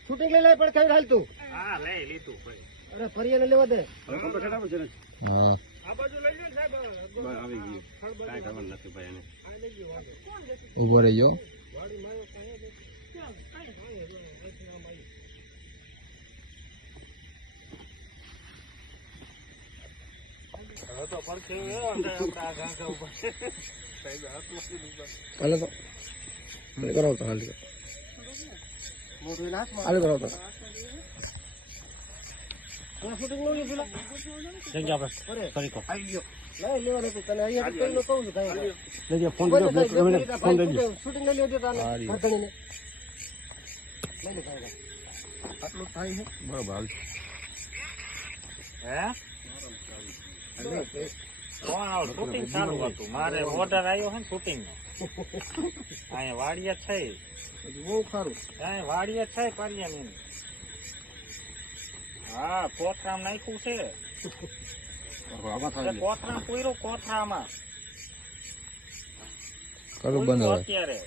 shooting લઈ લે પણ કઈ હાલતું અરે ફરિયાને લેવા દે ઉભો રહીયો હાલો તો કરો તો હાલ કરો તો શૂટિંગ નો લીધું શૂટિંગ લઈ લેજો આટલું થાય છે બરોબર હાલ શૂટિંગ ચાલુ હતું મારે ઓર્ડર આવ્યો છે ને શૂટિંગ નો અહીંયા વાડિયા છે બહુ સારું અહીંયા વાડિયા છે પારિયાની હા કોથરામ નાખ્યું છે કોથરામ પૂર્યું કોથરામાં કરું બંધ અત્યારે